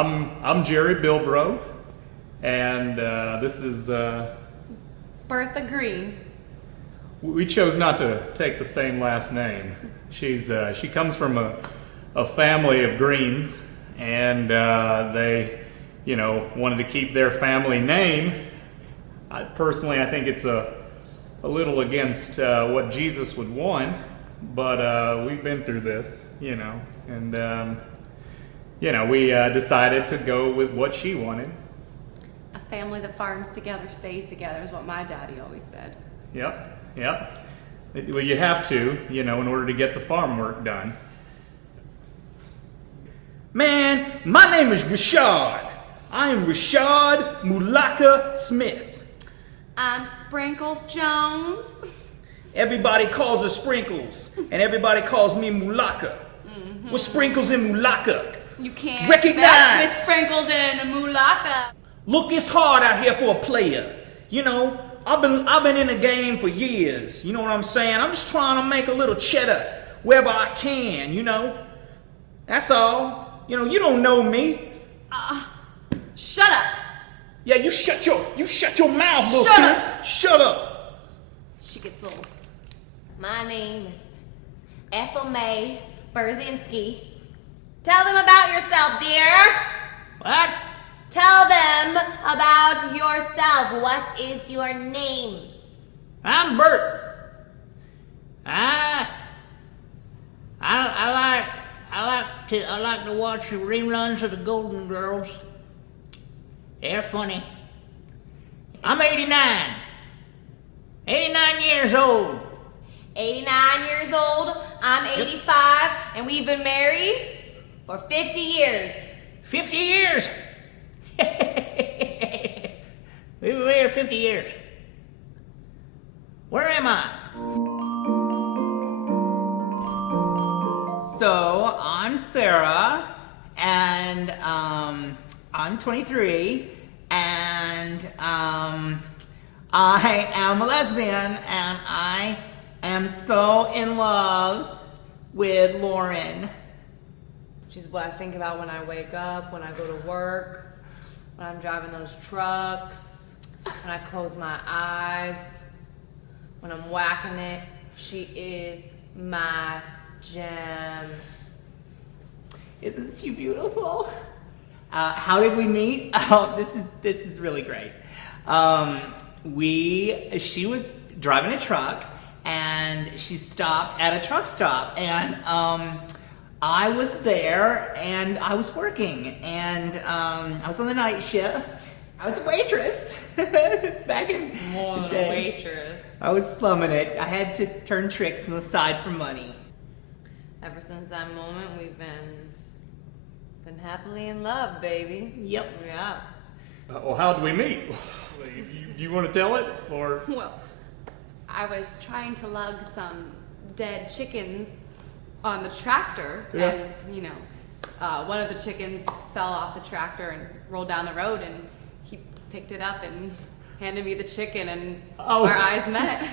I'm Jerry Bilbro, and this is Bertha Green. we chose not to take the same last name. She comes from a family of Greens, and they, wanted to keep their family name. Personally, I think it's a little against what Jesus would want, but we've been through this, and we decided to go with what she wanted. A family that farms together stays together is what my daddy always said. Yep. Well, you have to, in order to get the farm work done. Man, my name is Rashad. I am Rashad Mulaka Smith. I'm Sprinkles Jones. Everybody calls us Sprinkles, and everybody calls me Mulaka. Mm-hmm. With Sprinkles and Mulaka. You can't recognize mess with Sprinkles and Mulaka. Look, it's hard out here for a player. I've been in the game for years. You know what I'm saying? I'm just trying to make a little cheddar wherever I can, That's all. You don't know me. Shut up. Yeah, you shut your mouth, little Shut kid. up. Shut up. She gets little. My name is Ethel May Berzinski. Tell them about yourself, dear. What? Tell them about yourself. What is your name? I'm Bert. I like to watch the reruns of the Golden Girls. They're funny. I'm 89. 89 years old. 89 years old. I'm 85, and we've been married for 50 years. 50 years? We've been married 50 years. Where am I? So, I'm Sarah, and I'm 23, and I am a lesbian, and I am so in love with Lauren. She's what I think about when I wake up, when I go to work, when I'm driving those trucks, when I close my eyes, when I'm whacking it. She is my gem. Isn't she beautiful? How did we meet? Oh, this is really great. She was driving a truck, and she stopped at a truck stop, and I was there, and I was working, and I was on the night shift. I was a waitress. It's back in More the than day. a waitress. I was slumming it. I had to turn tricks on the side for money. Ever since that moment, we've been happily in love, baby. Yep. Yeah. Well, how did we meet? You want to tell it, or? Well, I was trying to lug some dead chickens on the tractor, Yeah. and one of the chickens fell off the tractor and rolled down the road, and he picked it up and handed me the chicken, and our eyes met.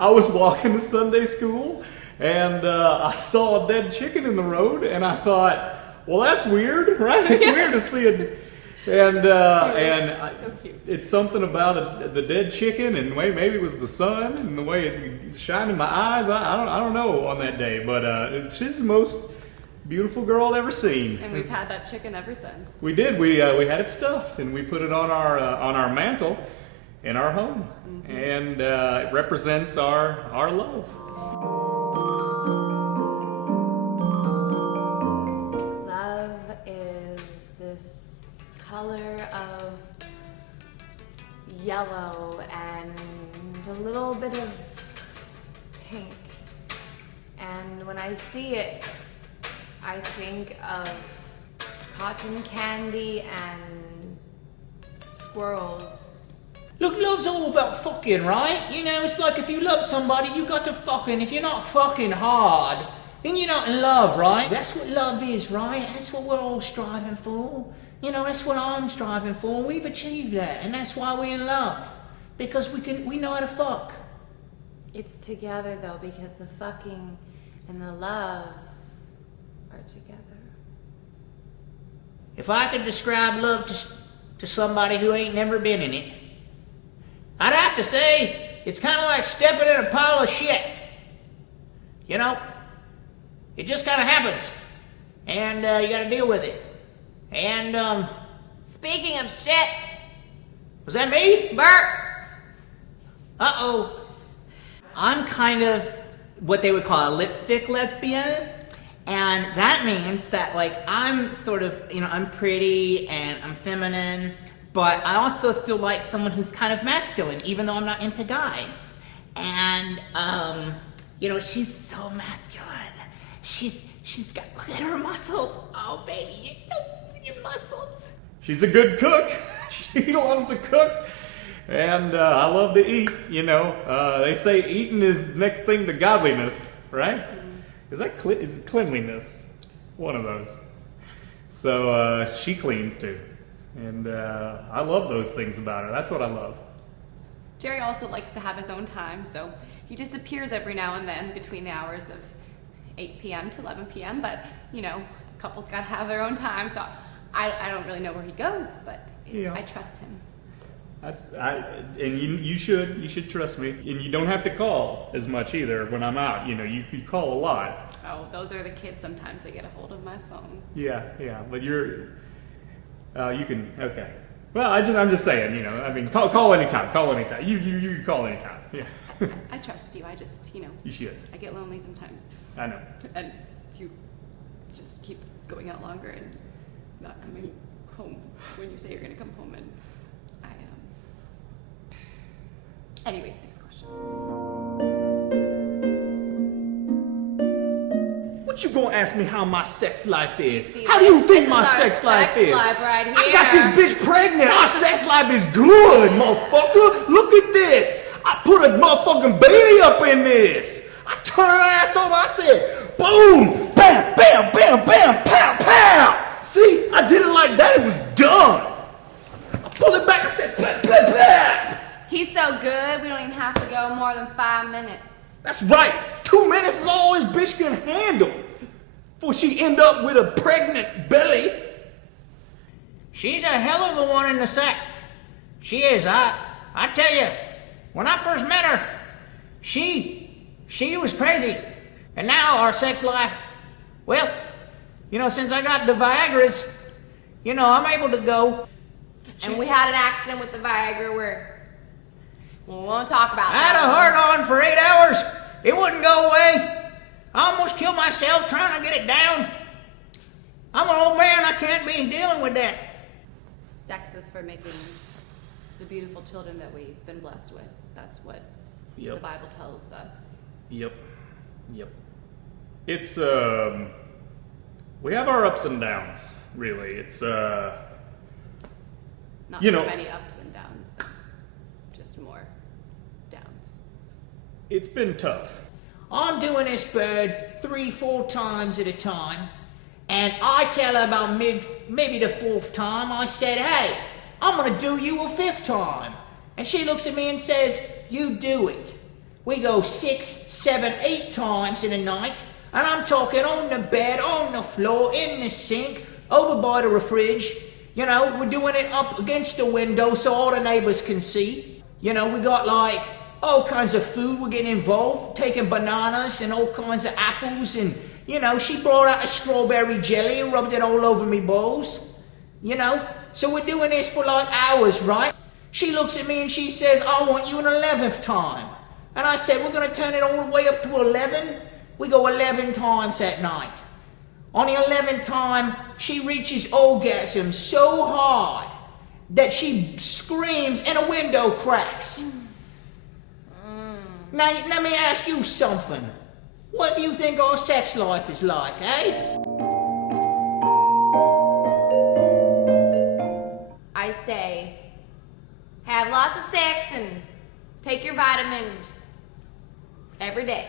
I was walking to Sunday school, and I saw a dead chicken in the road, and I thought, well, that's weird, right? It's weird to see it. And So cute. it's something about the dead chicken, and maybe it was the sun and the way it shined in my eyes. I don't know on that day, but she's the most beautiful girl I've ever seen. And we've had that chicken ever since. We did. We had it stuffed, and we put it on our mantle in our home, and it represents our love. Love is this color of yellow and a little bit of pink. And when I see it, I think of cotton candy and squirrels. Look, love's all about fucking, right? It's like if you love somebody, you got to fucking. If you're not fucking hard, then you're not in love, right? That's what love is, right? That's what we're all striving for. That's what I'm striving for. We've achieved that, and that's why we're in love. Because we know how to fuck. It's together though, because the fucking and the love are together. if I could describe love to somebody who ain't never been in it, I'd have to say it's kind of like stepping in a pile of shit. You know, it just kind of happens, and you got to deal with it. And Speaking of shit, was that me? Bert. Uh-oh. I'm kind of what they would call a lipstick lesbian. And that means that, like, I'm sort of, I'm pretty and I'm feminine, but I also still like someone who's kind of masculine, even though I'm not into guys. And, she's so masculine. She's got, look at her muscles. Oh, baby, you're so, with your muscles. She's a good cook. She loves to cook. And I love to eat, They say eating is the next thing to godliness, right? Is it cleanliness? One of those. So she cleans too. And I love those things about her. That's what I love. Jerry also likes to have his own time, so he disappears every now and then between the hours of 8 p.m. to 11 p.m., but, couples gotta have their own time, so I don't really know where he goes, but Yeah. I trust him. And you should trust me. And you don't have to call as much either when I'm out. You call a lot. Oh, those are the kids. Sometimes they get a hold of my phone. Yeah. But you can, okay. Well, I'm just saying, call anytime. Call anytime. You call anytime. Yeah. I trust you. I just, You should. I get lonely sometimes. I know. And you just keep going out longer and not coming home when you say you're going to come home. And anyways, next question. What you gonna ask me how my sex life is? see How do this? you think This my is our sex life sex is? life right I got this here. bitch pregnant. Our sex life is good, motherfucker. Look at this. I put a motherfucking baby up in this. I turned her ass over. I said, boom, bam, bam, bam, bam, pow, pow. See, I did it like that. It was done. I pulled it back. I said, blah, blah, blah. He's so good, we don't even have to go more than 5 minutes. That's right. 2 minutes is all this bitch can handle before she end up with a pregnant belly. She's a hell of a one in the sack. She is. I tell you, when I first met her, she was crazy. And now our sex life, well, since I got the Viagra's, I'm able to go. And we had an accident with the Viagra where we won't talk about I had that. a heart on for 8 hours. It wouldn't go away. I almost killed myself trying to get it down. I'm an old man. I can't be dealing with that. Sex is for making the beautiful children that we've been blessed with. That's what Yep. the Bible tells us. Yep. It's we have our ups and downs, really. It's Not You too know- many ups and downs, though. Just more downs. it's been tough. I'm doing this bird 3-4 times at a time, and I tell her about maybe the 4th time, I said, hey, I'm gonna do you a 5th time. And she looks at me and says, you do it. We go 6, 7, 8 times in a night, and I'm talking on the bed, on the floor, in the sink, over by the fridge. We're doing it up against the window so all the neighbors can see. We got like all kinds of food. We're getting involved, taking bananas and all kinds of apples. And, she brought out a strawberry jelly and rubbed it all over me balls. So we're doing this for like hours, right? She looks at me and she says, I want you an 11th time. And I said, we're going to turn it all the way up to 11. We go 11 times that night. On the 11th time, she reaches orgasm so hard that she screams and a window cracks. Now, let me ask you something. What do you think our sex life is like, eh? I say, have lots of sex and take your vitamins every day.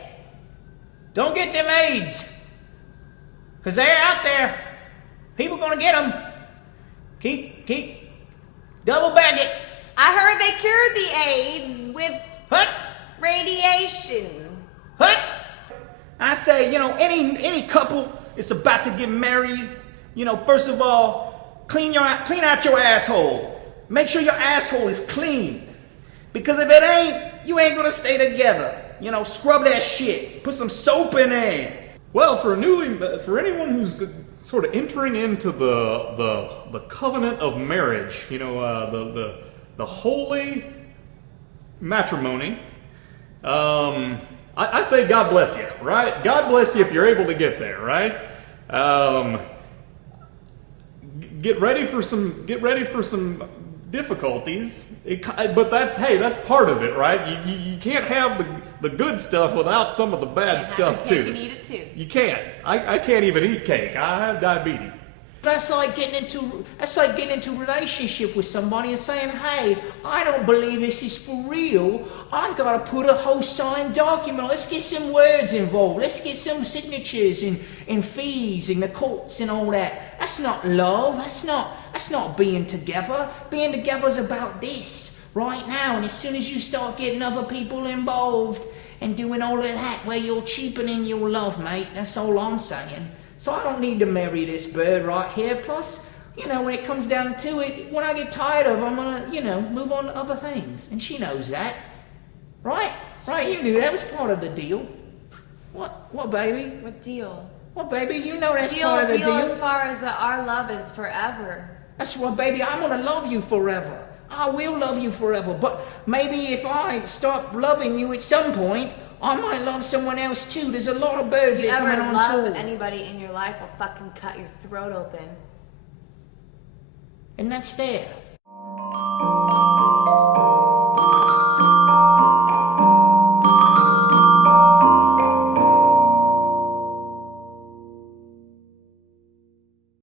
Don't get them AIDS. Because they're out there. People gonna get them. Keep, double bag it. I heard they cured the AIDS with Hut, radiation. hut. I say, any couple is about to get married, first of all, clean out your asshole. Make sure your asshole is clean. Because if it ain't, you ain't gonna stay together. You know, scrub that shit. Put some soap in there. Well, for anyone who's sort of entering into the covenant of marriage, you know, the holy matrimony, I say God bless you, right? God bless you if you're able to get there, right? Get ready for some difficulties, but that's part of it, right? You can't have the good stuff without some of the bad stuff too. You can eat it too. You can't. I can't even eat cake. I have diabetes. That's like getting into a relationship with somebody and saying, hey, I don't believe this is for real. I've got to put a whole signed document. Let's get some words involved. Let's get some signatures and fees and the courts and all that. That's not love. That's not being together. Being together is about this right now. And as soon as you start getting other people involved and doing all of that, where you're cheapening your love, mate, that's all I'm saying. So I don't need to marry this bird right here. Plus, you know, when it comes down to it, when I get tired of her, I'm gonna, you know, move on to other things. And she knows that. Right? Right, you knew that was part of the deal. What, baby? What deal? What, baby? You know that's part of the deal. As far as our love is forever. That's what, baby, I'm gonna love you forever. I will love you forever. But maybe if I stop loving you at some point, I might love someone else too. There's a lot of birds that are coming on If you ever tour. love anybody in your life, will fucking cut your throat open. And that's fair.